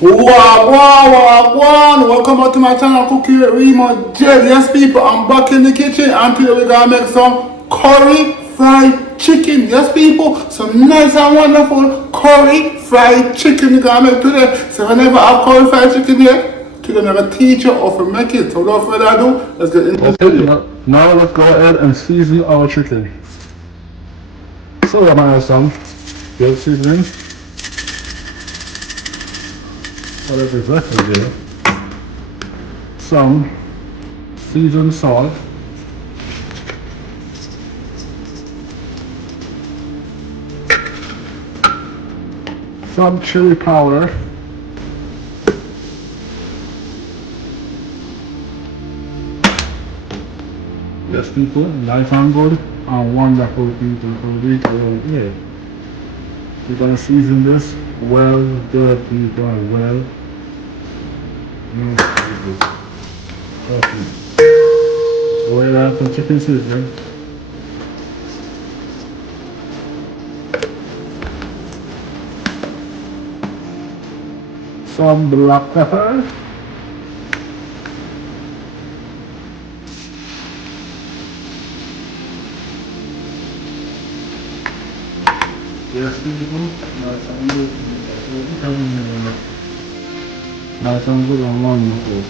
Wagwan. Welcome back to my channel, Cookie with Remodread. Yes, people, I'm back in the kitchen and today we're gonna make some curry fried chicken. Yes, people, some nice and wonderful curry fried chicken we're gonna make today. So if I never have curry fried chicken yet, today I'm gonna teach you how to make it. So without further ado, let's get into the video. Now let's go ahead and season our chicken. So I'm gonna add some good seasoning. Whatever is left of it. Some seasoned salt. Some chili powder. Yes, people, nice and good and wonderful people. Yeah. We're gonna season this well, good people, well. Okay. Go ahead and add some chicken seasoning. Some black pepper. Yes, people. Nice and good. Nice and good and wonderful.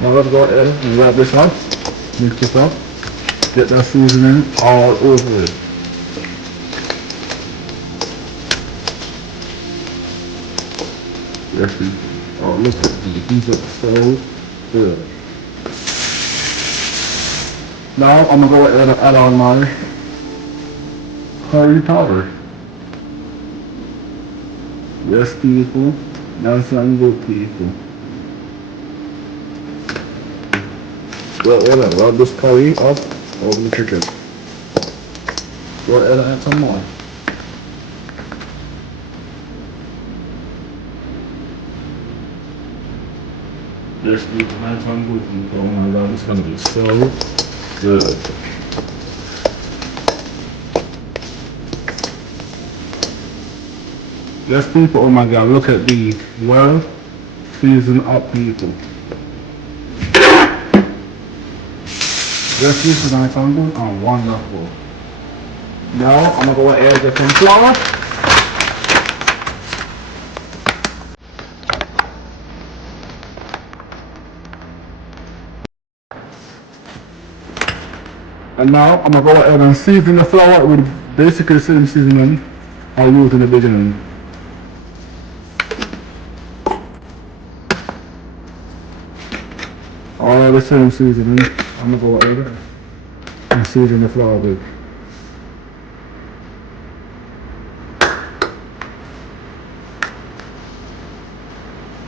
Now let's go ahead and wrap this up. Mix this up. Get that seasoning all over it. Yes, people. Oh, look at these look so good. Now I'm gonna go ahead and add on my curry powder. Yes, people. Nice and good, people. Go ahead and rub this curry up over the chicken. Go ahead and add some more. Yes, people. Nice and good, people. Oh my God, it's gonna be so good. Yes, people, oh my God, look at these well seasoned up people. Yes, this is nice and good and wonderful. Now I'm gonna go ahead and get some flour. And now I'm gonna go ahead and season the flour with basically the same seasoning I used in the beginning. All the same seasoning, I'm gonna go ahead and season the flour with.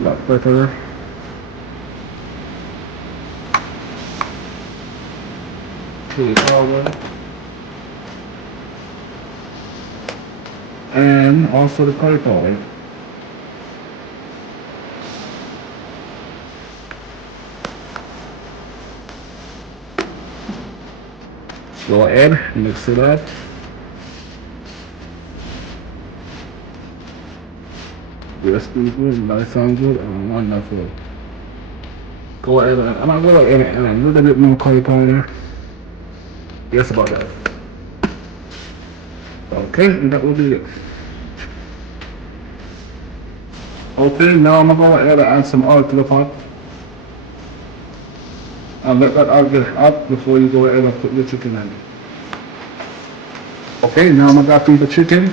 Black pepper. Chili powder. And also the curry powder. Go ahead, mix it up. Yes, people, nice and good and wonderful. Go ahead and I'm gonna go ahead and a little bit more curry powder. Yes, about that. Okay, and that will be it. Okay, now I'm gonna go ahead and add some oil to the pot. And let that oil get hot before you go ahead and put the chicken in. Okay, now I'm gonna feed the chicken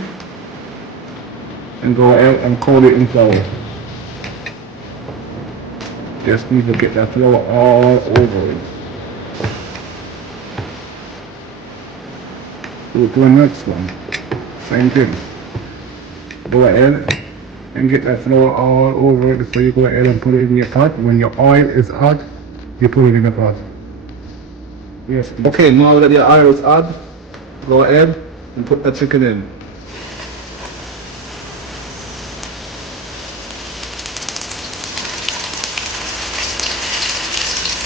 and go ahead and coat it in flour. Just need to get that flour all over it. Do the next one. Same thing. Go ahead and get that flour all over it before you go ahead and put it in your pot. When your oil is hot, you put it in the pot. Yes. Okay, now that your oil is hot, go ahead and put the chicken in.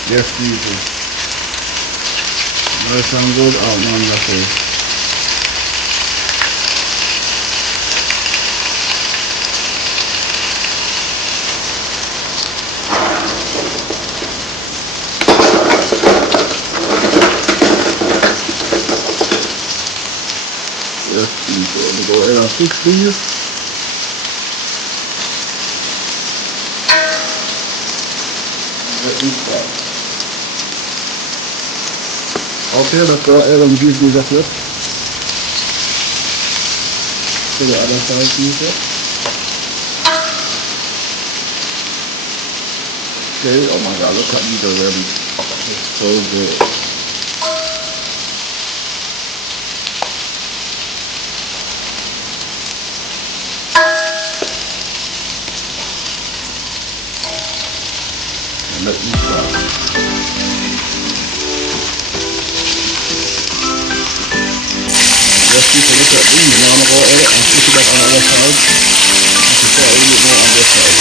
Yes, people. Nice and good and wonderful. go ahead and fix these. Let me start. Okay, let's go ahead and give these a flip. To the other side piece here. Okay, oh my god, look at these already. Oh, it's so good. Let me start. Just people look at these now, go ahead and fix the other side. Go ahead and do the other side.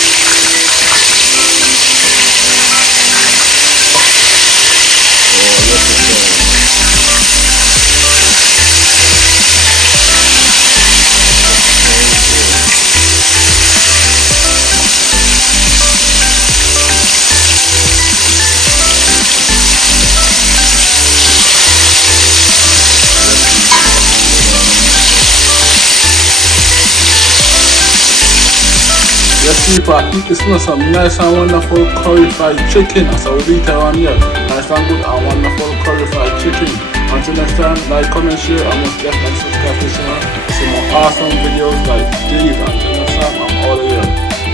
Yes, people, I think this is some nice and wonderful curry fried chicken. As I will eat around here. Nice and good and wonderful curry fried chicken. Until next time, like, comment, share, and most definitely subscribe to this channel. See more awesome videos like these. Until next time, I'm all here.